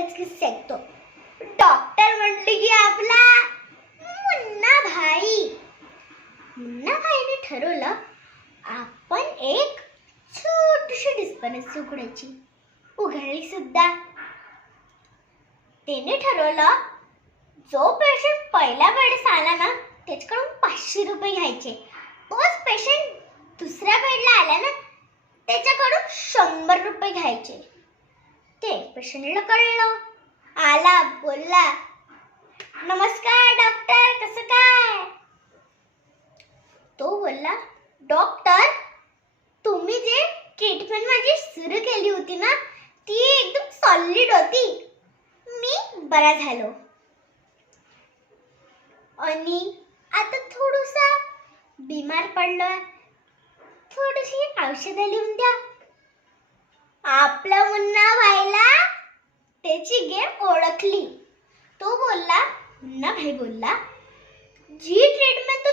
बरेच किस्से ऐकतो. डॉक्टर म्हटले की आपला मुन्ना भाईने ठरवलं आपण एक छोटीशी डिस्पेन्सरी उघडली सुद्धा. त्याने ठरवलं जो पेशंट पहिल्या वेळेस आला ना त्याच्याकडून 500 रुपये घ्यायचे. तोच पेशंट दुसऱ्या बेडला आला ना त्याच्याकडून 100 रुपये घ्यायचे. ते पेशंटला कळलं, आला बोलला, नमस्कार डॉक्टर, कसं काय? तो बोलला, डॉक्टर तुम्ही जे ट्रीटमेंट माझी सुरू केली होती ना ती एकदम सॉलिड होती. मी बरा झालो आणि आता थोडंसा बिमार पडलोय, थोडीशी औषधं लिहून द्या. आपला मुन्ना भाईला त्याची गेम मुन्ना भाई बोलला, जी ट्रीटमेंट तू